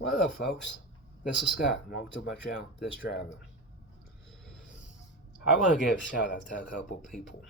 Well, hello, folks. This is Scott, and welcome to my channel, This Traveler. I want to give a shout out to a couple people.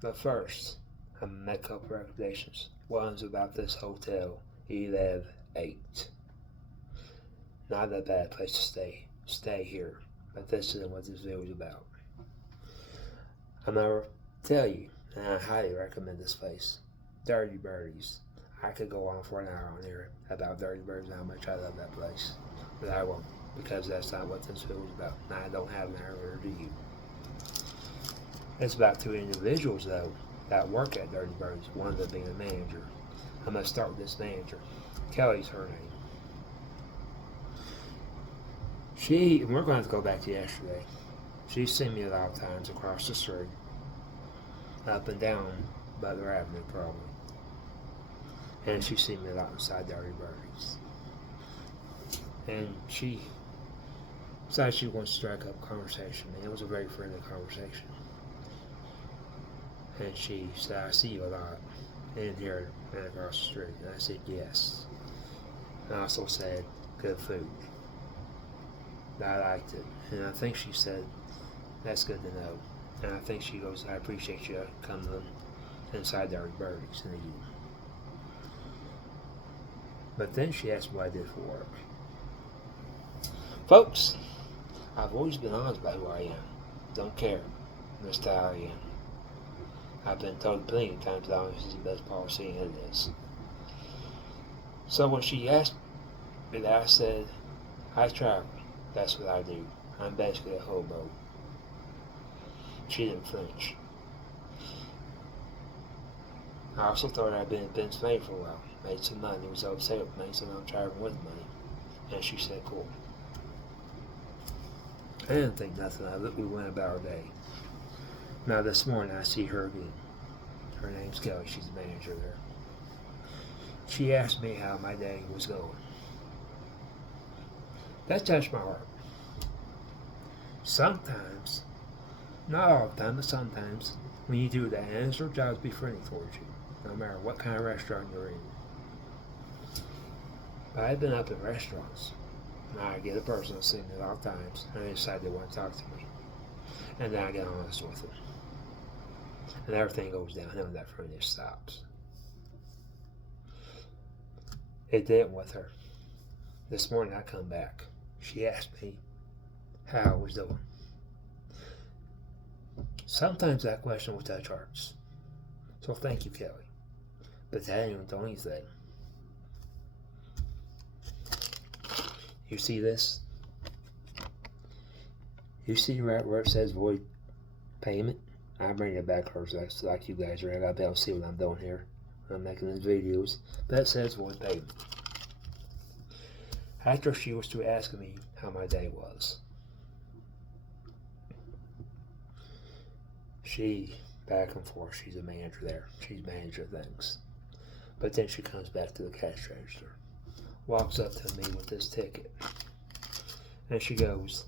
But first, I'm going to make a couple recommendations. One's about this hotel, 11-8. Not a bad place to stay here, but this isn't what this video is about. I'm going to tell you, and I highly recommend this place, Dirty Birdies. I could go on for an hour on here about Dirty Birds and how much I love that place. But I won't, because that's not what this video is about. And I don't have an hour to you. It's about two individuals, though, that work at Dirty Birds, one of them being a manager. I'm going to start with this manager. Kelly's her name. We're going to go back to yesterday. She's seen me a lot of times across the street, up and down Butler Avenue, probably. And she's seen me a lot inside Dirty Birdies. And she decided she wants to strike up a conversation. And it was a very friendly conversation. And she said, I see you a lot in here and across the street. And I said, yes. And I also said, good food. I liked it. And I think she said, that's good to know. And I think she goes, I appreciate you coming inside Dirty Birdies and eating. But then she asked me what I did for work. Folks, I've always been honest about who I am. Don't care. That's how I am. I've been told plenty of times that honesty is the best policy, and it is. So when she asked me that, I said, I travel. That's what I do. I'm basically a hobo. She didn't flinch. I also told her I'd been in Pennsylvania for a while. Made some money, was upset with me, so I'm traveling with money. And she said, cool. I didn't think nothing of it. We went about our day. Now this morning I see her again. Her name's Kelly. She's the manager there. She asked me how my day was going. That touched my heart. Sometimes, not all the time, but sometimes, when you do that, and it's her job to be friendly towards you, no matter what kind of restaurant you're in. But I've been up in restaurants, and I get a person that's seen me a lot of times, and they decide they want to talk to me. And then I get honest with them. And everything goes downhill, and that friendliness stops. It didn't with her. This morning I come back. She asked me how I was doing. Sometimes that question will touch hearts. So thank you, Kelly. But that ain't the only thing. You see this? You see right where it says void payment? I'm bringing it back closer like you guys are. I gotta be able to see what I'm doing here when I'm making these videos. But it says void payment. After she was to ask me how my day was, she, back and forth, she's a manager there. She's manager things. But then she comes back to the cash register, walks up to me with this ticket, and she goes,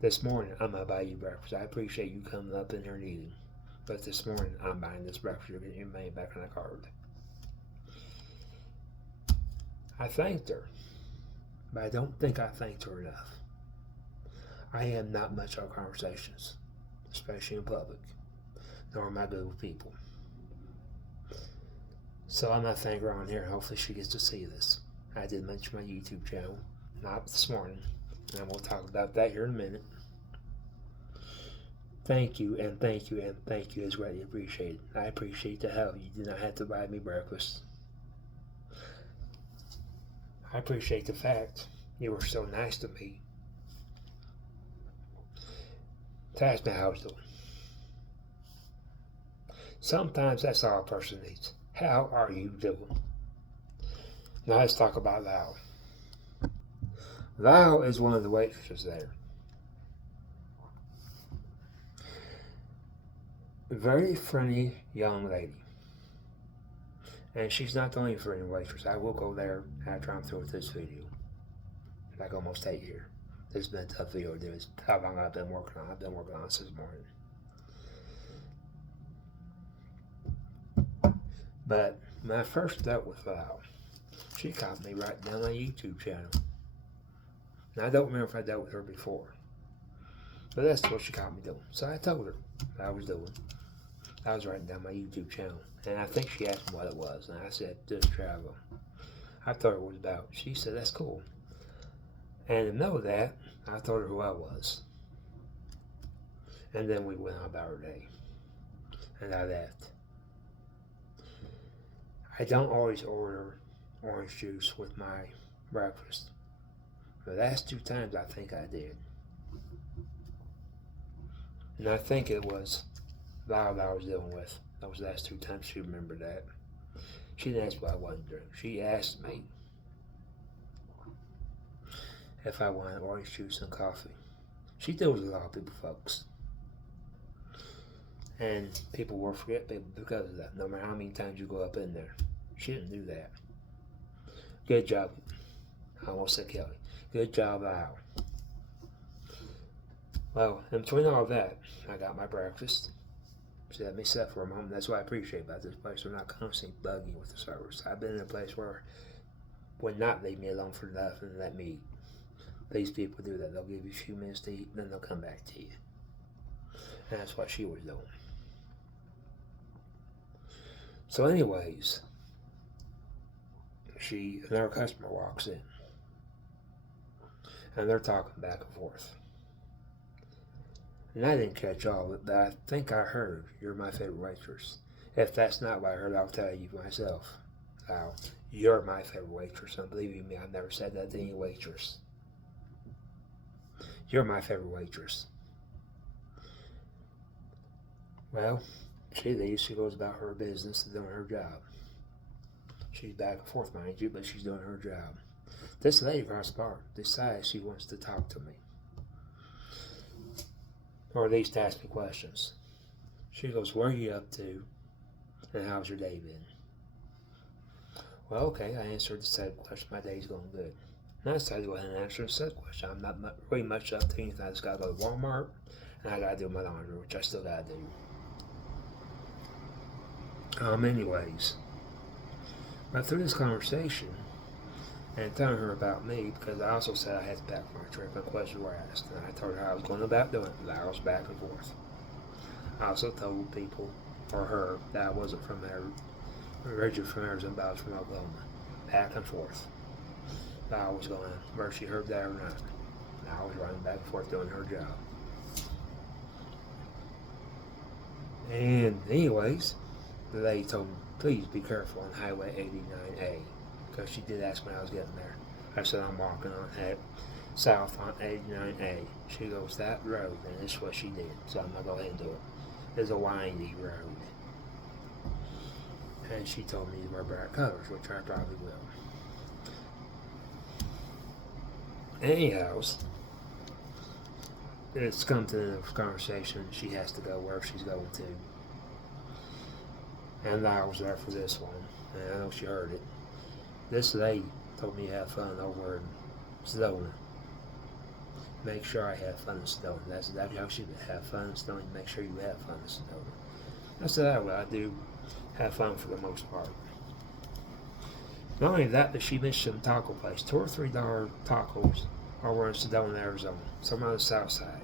this morning I'm going to buy you breakfast. I appreciate you coming up in here and eating, but this morning I'm buying this breakfast. You're getting your money back on the card. I thanked her, but I don't think I thanked her enough. I am not much on conversations, especially in public, nor am I good with people. So I'm not thanking her on here. Hopefully she gets to see this. I did mention my YouTube channel, not this morning, and we'll talk about that here in a minute. Thank you, and thank you, and thank you is greatly appreciated. I appreciate the help. You did not have to buy me breakfast. I appreciate the fact you were so nice to me to ask me how I was doing. Sometimes that's all a person needs. How are you doing? Now let's talk about Lyel. Lyel is one of the waitresses there. A very friendly young lady. And she's not the only friendly waitress. I will go there after I'm through with this video. Like almost 8 years. This has been a tough video to do. It's how long I've been working on it. I've been working on this morning. But when I first dealt with Lyel, She caught me right down my YouTube channel. And I don't remember if I dealt with her before. But that's what she caught me doing. So I told her what I was doing. I was writing down my YouTube channel. And I think she asked me what it was. And I said, just travel. I told her what it was about. She said, that's cool. And to know that, I told her who I was. And then we went on about our day. And I left. I don't always order orange juice with my breakfast. The last 2 times I think I did. And I think it was Lyel I was dealing with. Those last 2 times she remembered that. She didn't ask what I wanted to drink. She asked me if I wanted orange juice and coffee. She deals with a lot of people, folks. And people will forget people because of that, no matter how many times you go up in there. She didn't do that. Good job. I almost said Kelly. Good job, Al. Well, in between all that, I got my breakfast. She let me sit for a moment. That's what I appreciate about this place. They're not constantly bugging with the service. I've been in a place where would not leave me alone for nothing and let me eat. These people do that. They'll give you a few minutes to eat, and then they'll come back to you. And that's what she was doing. So anyways, another customer walks in. And they're talking back and forth. And I didn't catch all of it, but I think I heard, you're my favorite waitress. If that's not what I heard, I'll tell you myself. Wow, you're my favorite waitress. And believe me, I've never said that to any waitress. You're my favorite waitress. Well, she leaves. She goes about her business and doing her job. She's back and forth, mind you, but she's doing her job. This lady across the bar decides she wants to talk to me. Or at least ask me questions. She goes, what are you up to? And how's your day been? Well, okay, I answered the said question. My day's going good. And I decided to go ahead and answer the said question. I'm not really much up to anything. I just got to go to Walmart, and I got to do my laundry, which I still got to do. Anyways, but through this conversation, and telling her about me, because I also said I had to pack my trip, and questions were asked, and I told her how I was going about doing it, that I was back and forth. I also told people, or her, that I wasn't from there, originally from Arizona, but I was from Oklahoma, back and forth. That I was going, whether she heard that or not. And I was running back and forth doing her job. And anyways, the lady told me, please be careful on Highway 89A. Because she did ask when I was getting there. I said, I'm walking on south on 89A. She goes, that road, and this is what she did. So I'm going to go ahead and do it. It's a windy road. And she told me to wear bright colors, which I probably will. Anyhow, it's come to the conversation. She has to go where she's going to. And I was there for this one. And I know she heard it. This lady told me to have fun over in Sedona. Make sure I have fun in Sedona. That's exactly how she did. Have fun in Sedona. Make sure you have fun in Sedona. I said, I will. I do have fun for the most part. Not only that, but she mentioned some taco place. $2 or $3 tacos over in Sedona, Arizona. Somewhere on the south side.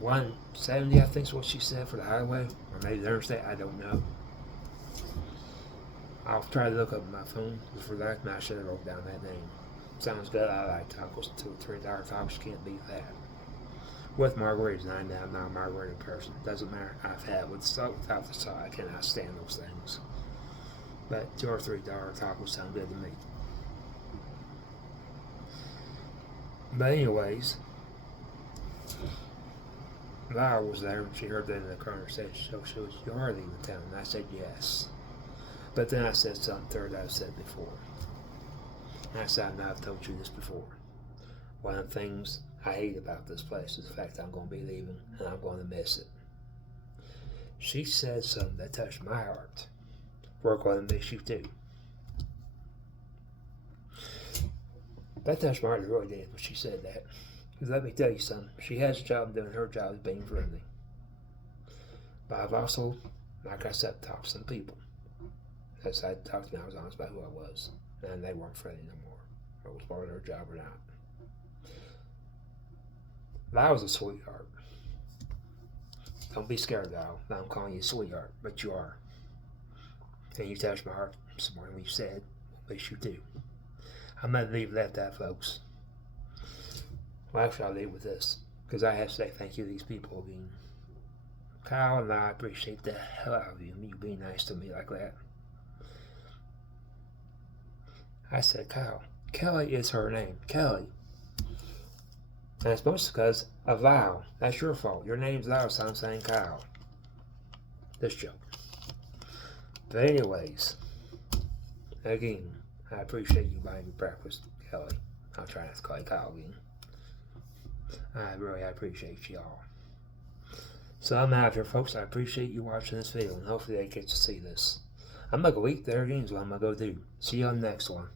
$170, I think is what she said for the highway. Or maybe the interstate. I don't know. I'll try to look up my phone for that. I should have wrote down that name. Sounds good. I like tacos. $2 or $3 tacos. Can't beat that. With margaritas, and I'm not a margarita person. Doesn't matter. I've had with salt, without the salt. I cannot stand those things. But $2 or $3 tacos sound good to me. But anyways, Lyel was there and she heard that in the conversation. So she was, you are leaving town. And I said yes. But then I said something third I've said before. And I said, I've told you this before. One of the things I hate about this place is the fact that I'm going to be leaving and I'm going to miss it. She said something that touched my heart. We're going to miss you too. That touched my heart, it really did, when she said that. Because let me tell you something, she has a job doing her job is being friendly. But I've also, like I said, talked to some people. As I talked to me, I was honest about who I was. and they weren't friendly no more. It was part of their job or not. Lyel was a sweetheart. Don't be scared, Lyel. I'm calling you sweetheart, but you are. And you touched my heart this morning when you said, at least you do. I'm going to leave it at that, folks. Well, actually, I'll leave with this, because I have to say thank you to these people again. Kyle and I appreciate the hell out of you being nice to me like that. I said, Kyle. Kelly is her name. Kelly. And it's mostly because of Lyel. That's your fault. Your name's Lyel, so I'm saying Kyle. This joke. But anyways, again, I appreciate you buying me breakfast, Kelly. I'll try not to call you Kyle again. I really appreciate y'all. So I'm out here, folks. I appreciate you watching this video, and hopefully they get to see this. I'm going to go eat their games, what I'm going to go do. See you on the next one.